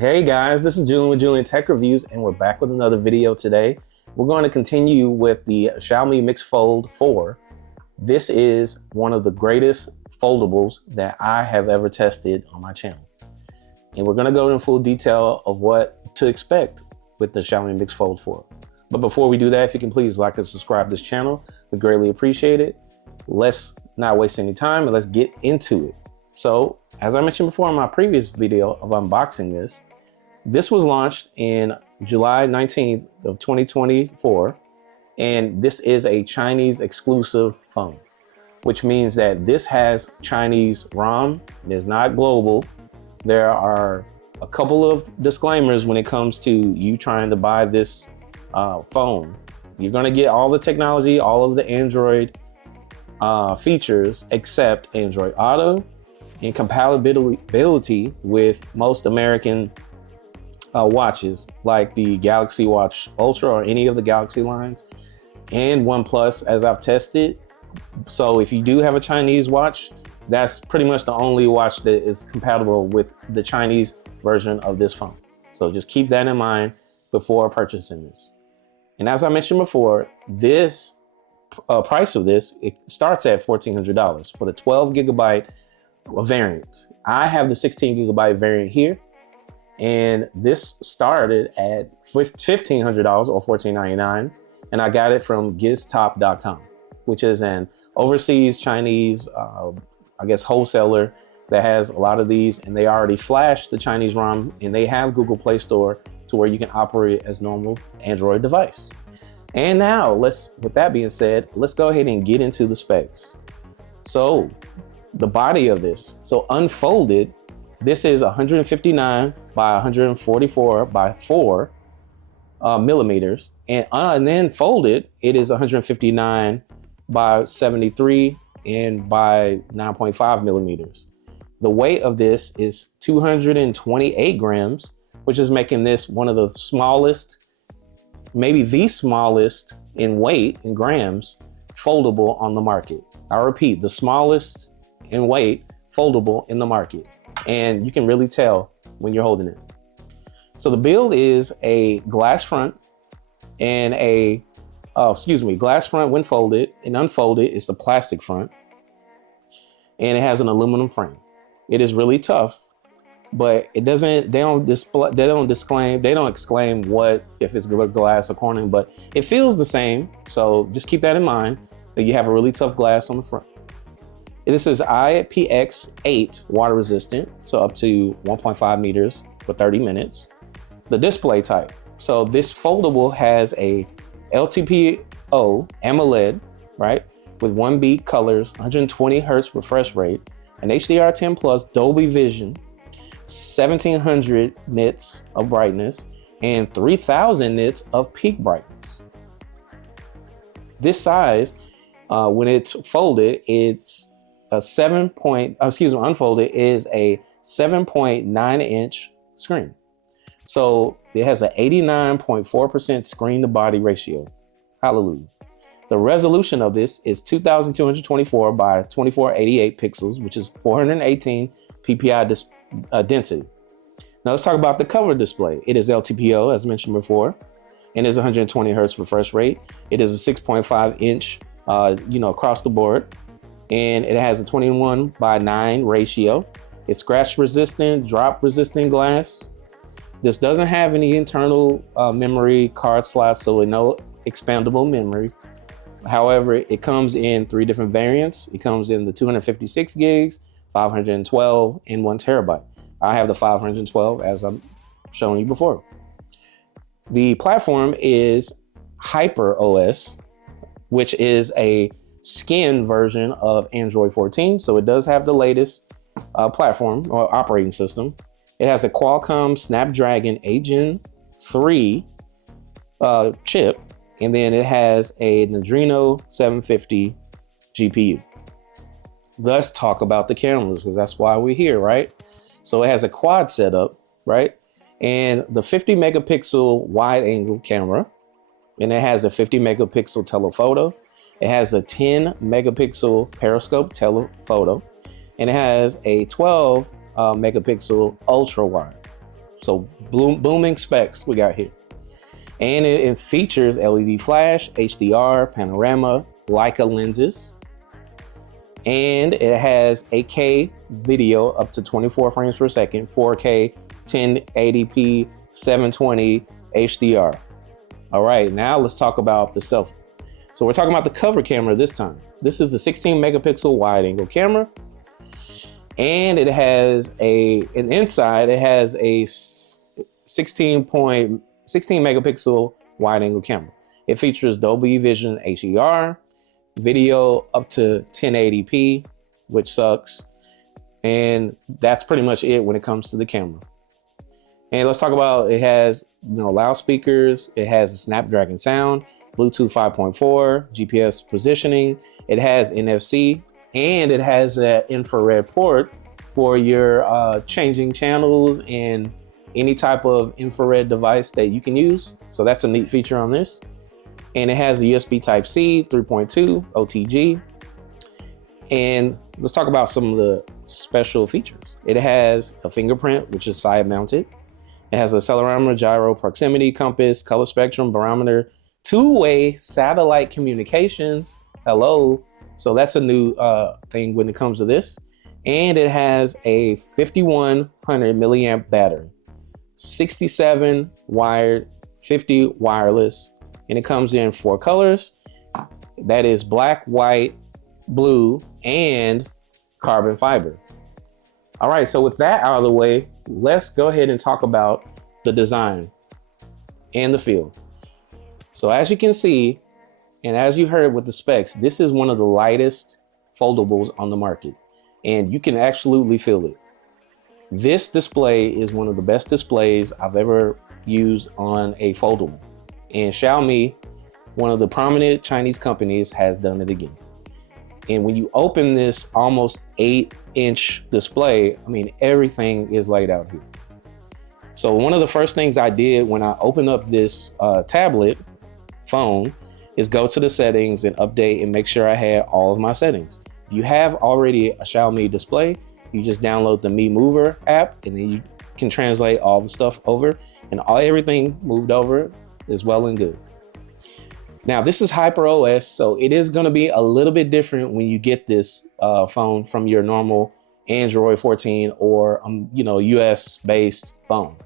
Hey guys, this is Julian with Julian Tech Reviews, and we're back with another video today. We're going to continue with the Xiaomi Mix Fold 4. This is one of the greatest foldables that I have ever tested on my channel. And we're going to go in full detail of what to expect with the Xiaomi Mix Fold 4. But before we do that, if you can please like and subscribe to this channel, we greatly appreciate it. Let's not waste any time and let's get into it. So, as I mentioned before in my previous video of unboxing this was launched in July 19th of 2024, and this is a Chinese exclusive phone, which means that this has Chinese ROM. It is not global. There are a couple of disclaimers when it comes to you trying to buy this phone. You're gonna get all the technology, all of the Android features except Android Auto and compatibility with most American watches like the Galaxy Watch Ultra or any of the Galaxy lines, and OnePlus as I've tested. So if you do have a Chinese watch, that's pretty much the only watch that is compatible with the Chinese version of this phone. So just keep that in mind before purchasing this. And as I mentioned before, this price of this, it starts at $1,400 for the 12 gigabyte variant. I have the 16 gigabyte variant here, and this started at $1,500 or $1,499, and I got it from giztop.com, which is an overseas Chinese, I guess, wholesaler that has a lot of these, and they already flashed the Chinese ROM, and they have Google Play Store to where you can operate as normal Android device. And now, with that being said, let's go ahead and get into the specs. So, the body of this, so unfolded, this is 159 by 144 by 4 millimeters, and then folded, it is 159 by 73 and by 9.5 millimeters. The weight of this is 228 grams, which is making this one of the smallest, maybe the smallest in weight in grams foldable on the market. I repeat, the smallest in weight foldable in the market. And you can really tell when you're holding it. So the build is a glass front and glass front when folded, and unfolded is the plastic front. And it has an aluminum frame. It is really tough, but it doesn't, they don't exclaim what, if it's glass or Corning, but it feels the same. So just keep that in mind, that you have a really tough glass on the front. This is IPX8 water resistant, so up to 1.5 meters for 30 minutes. The display type. So this foldable has a LTPO AMOLED, right? With 1B colors, 120 hertz refresh rate, an HDR10 plus Dolby Vision, 1700 nits of brightness, and 3000 nits of peak brightness. This size, when it's folded, it's a unfolded is a 7.9 inch screen. So it has an 89.4% screen to body ratio. Hallelujah. The resolution of this is 2224 by 2488 pixels, which is 418 ppi density. Now let's talk about the cover display. It is LTPO, as mentioned before, and is 120 hertz refresh rate. It is a 6.5 inch, across the board. And it has a 21:9 ratio. It's scratch resistant, drop resistant glass. This doesn't have any internal memory card slots, so no expandable memory. However, it comes in 3 different variants. It comes in the 256 gigs, 512, and 1 terabyte. I have the 512 as I'm showing you before. The platform is HyperOS, which is a skin version of Android 14. So it does have the latest platform or operating system. It has a Qualcomm Snapdragon 8 Gen 3 chip, and then it has an Adreno 750 GPU. Let's talk about the cameras, because that's why we're here, right? So it has a quad setup, right? And the 50 megapixel wide angle camera, and it has a 50 megapixel telephoto. It has a 10 megapixel periscope telephoto, and it has a 12 megapixel ultra wide. So booming specs we got here. And it features LED flash, HDR, panorama, Leica lenses. And it has 8K video up to 24 frames per second, 4K, 1080p, 720 HDR. All right, now let's talk about the selfie. So we're talking about the cover camera this time. This is the 16 megapixel wide angle camera. And it has inside, it has a 16 megapixel wide angle camera. It features Dolby Vision HDR, video up to 1080p, which sucks. And that's pretty much it when it comes to the camera. And let's talk about, it has loudspeakers, it has a Snapdragon sound, Bluetooth 5.4, GPS positioning, it has NFC, and it has an infrared port for your changing channels and any type of infrared device that you can use. So that's a neat feature on this. And it has a USB Type-C, 3.2, OTG. And let's talk about some of the special features. It has a fingerprint, which is side mounted. It has a accelerometer, gyro, proximity, compass, color spectrum, barometer, two-way satellite communications. Hello. So that's a new thing when it comes to this. And it has a 5100 milliamp battery, 67 wired, 50 wireless, and it comes in 4 colors. That is black, white, blue, and carbon fiber. All right, so with that out of the way, let's go ahead and talk about the design and the feel. So as you can see, and as you heard with the specs, this is one of the lightest foldables on the market, and you can absolutely feel it. This display is one of the best displays I've ever used on a foldable. And Xiaomi, one of the prominent Chinese companies, has done it again. And when you open this almost 8-inch display, I mean, everything is laid out here. So one of the first things I did when I opened up this tablet phone is go to the settings and update and make sure I had all of my settings. If you have already a Xiaomi display, you just download the Mi Mover app and then you can translate all the stuff over, and everything moved over is well and good. Now this is HyperOS, so it is going to be a little bit different when you get this phone from your normal Android 14 or US based phone.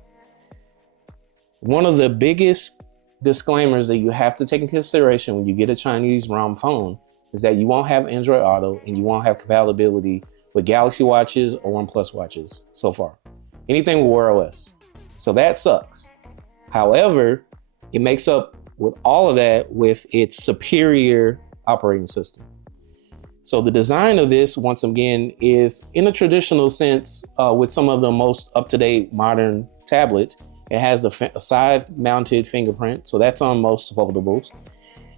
One of the biggest disclaimers that you have to take into consideration when you get a Chinese ROM phone is that you won't have Android Auto and you won't have compatibility with Galaxy watches or OnePlus watches so far. Anything with Wear OS. So that sucks. However, it makes up with all of that with its superior operating system. So the design of this, once again, is in a traditional sense with some of the most up-to-date modern tablets. It has a side-mounted fingerprint, so that's on most foldables.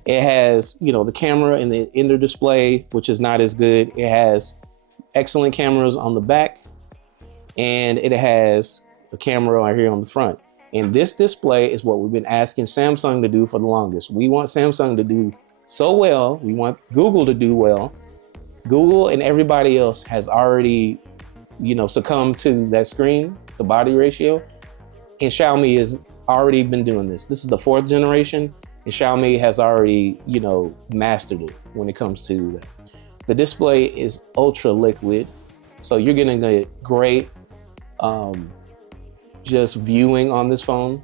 It has, the camera in the inner display, which is not as good. It has excellent cameras on the back, and it has a camera right here on the front. And this display is what we've been asking Samsung to do for the longest. We want Samsung to do so well. We want Google to do well. Google and everybody else has already, succumbed to that screen to body ratio. And Xiaomi has already been doing this. This is the 4th generation, and Xiaomi has already, mastered it when it comes to that. The display is ultra liquid, so you're gonna get great just viewing on this phone.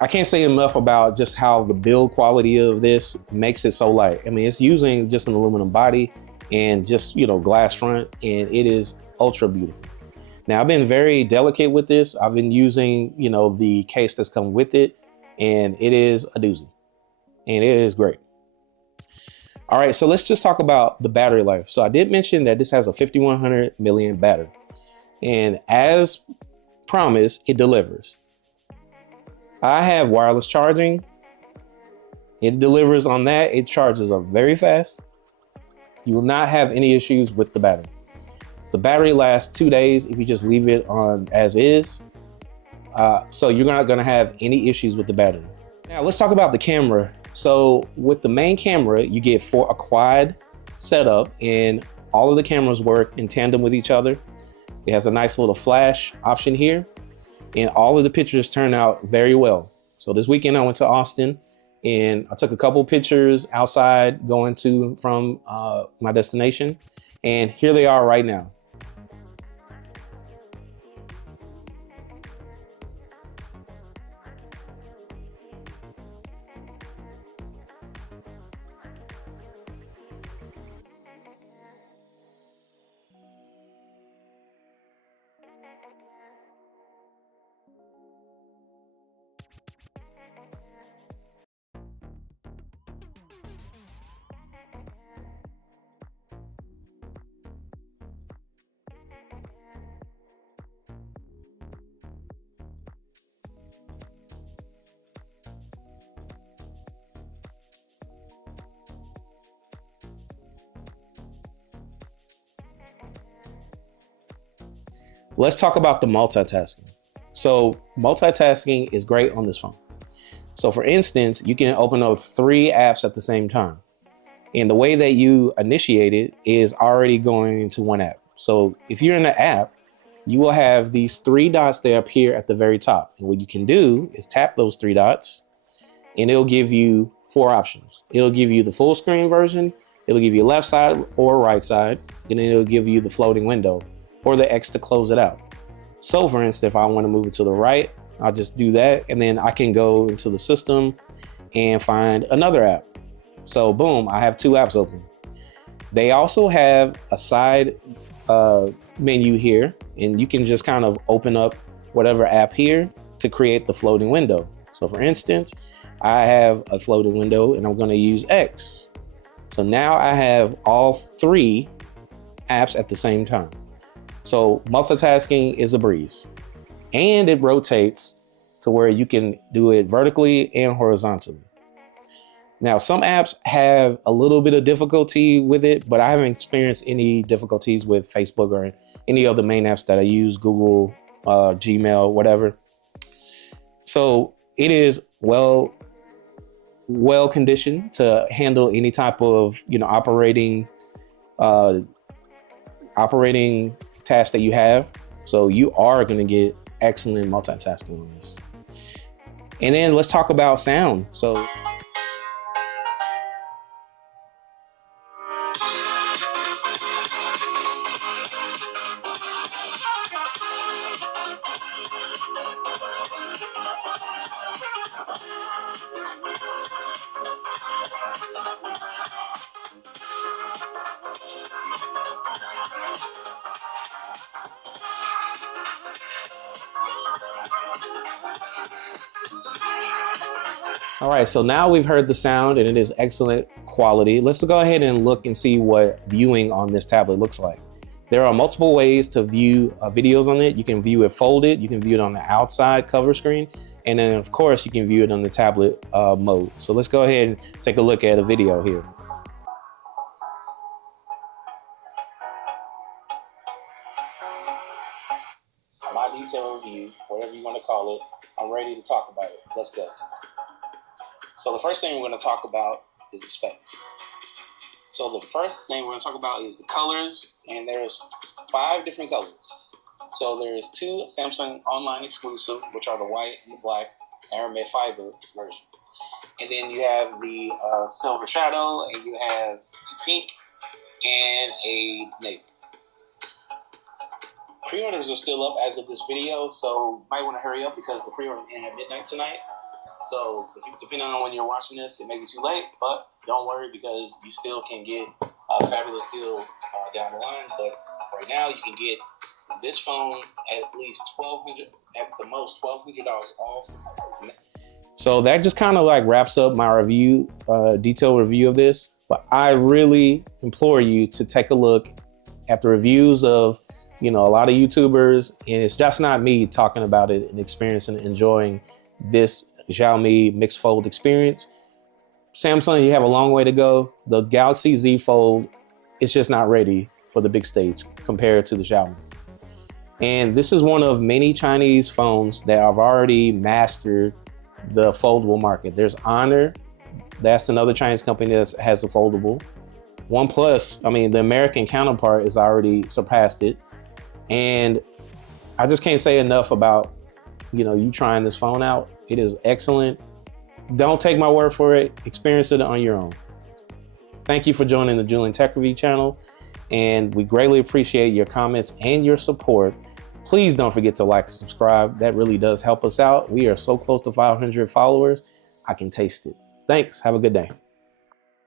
I can't say enough about just how the build quality of this makes it so light. I mean, it's using just an aluminum body and just, glass front, and it is ultra beautiful. Now, I've been very delicate with this. I've been using, the case that's come with it, and it is a doozy, and it is great. All right, so let's just talk about the battery life. So I did mention that this has a 5100 milliamp battery, and as promised, it delivers. I have wireless charging. It delivers on that. It charges up very fast. You will not have any issues with the battery. The battery lasts 2 days if you just leave it on as is. So you're not gonna have any issues with the battery. Now let's talk about the camera. So with the main camera, you get a quad setup, and all of the cameras work in tandem with each other. It has a nice little flash option here, and all of the pictures turn out very well. So this weekend I went to Austin and I took a couple pictures outside going to from my destination, and here they are right now. Let's talk about the multitasking. So multitasking is great on this phone. So for instance, you can open up 3 apps at the same time. And the way that you initiate it is already going into one app. So if you're in the app, you will have these 3 dots that appear at the very top. And what you can do is tap those 3 dots and it'll give you 4 options. It'll give you the full screen version, it'll give you left side or right side, and then it'll give you the floating window or the X to close it out. So for instance, if I want to move it to the right, I'll just do that. And then I can go into the system and find another app. So boom, I have 2 apps open. They also have a side menu here, and you can just kind of open up whatever app here to create the floating window. So for instance, I have a floating window and I'm going to use X. So now I have all 3 apps at the same time. So multitasking is a breeze, and it rotates to where you can do it vertically and horizontally. Now, some apps have a little bit of difficulty with it, but I haven't experienced any difficulties with Facebook or any of the main apps that I use, Google, Gmail, whatever. So it is well conditioned to handle any type of, operating task that you have. So you are going to get excellent multitasking on this. And then let's talk about sound. So all right, so now we've heard the sound and it is excellent quality. Let's go ahead and look and see what viewing on this tablet looks like. There are multiple ways to view videos on it. You can view it folded, you can view it on the outside cover screen, and then of course you can view it on the tablet mode. So let's go ahead and take a look at a video here. My detailed review, whatever you want to call it, I'm ready to talk about it. Let's go. So the first thing we're going to talk about is the specs. So the first thing we're going to talk about is the colors, and there's 5 different colors. So there's 2 Samsung online exclusive, which are the white and the black aramid fiber version. And then you have the silver shadow, and you have pink and a navy. Pre-orders are still up as of this video, so you might want to hurry up because the pre-orders end at midnight tonight. So depending on when you're watching this, it may be too late, but don't worry because you still can get fabulous deals down the line. But right now, you can get this phone at least $1,200, at the most $1,200 off. So that just kind of like wraps up my review, detailed review of this. But I really implore you to take a look at the reviews of a lot of YouTubers, and it's just not me talking about it and experiencing and enjoying this Xiaomi Mix Fold experience. Samsung, you have a long way to go. The Galaxy Z Fold is just not ready for the big stage compared to the Xiaomi. And this is one of many Chinese phones that have already mastered the foldable market. There's Honor, that's another Chinese company that has the foldable. OnePlus, the American counterpart has already surpassed it. And I just can't say enough about, you trying this phone out. It is excellent. Don't take my word for it. Experience it on your own. Thank you for joining the Julian Tech Review channel, and we greatly appreciate your comments and your support. Please don't forget to like and subscribe. That really does help us out. We are so close to 500 followers. I can taste it. Thanks. Have a good day.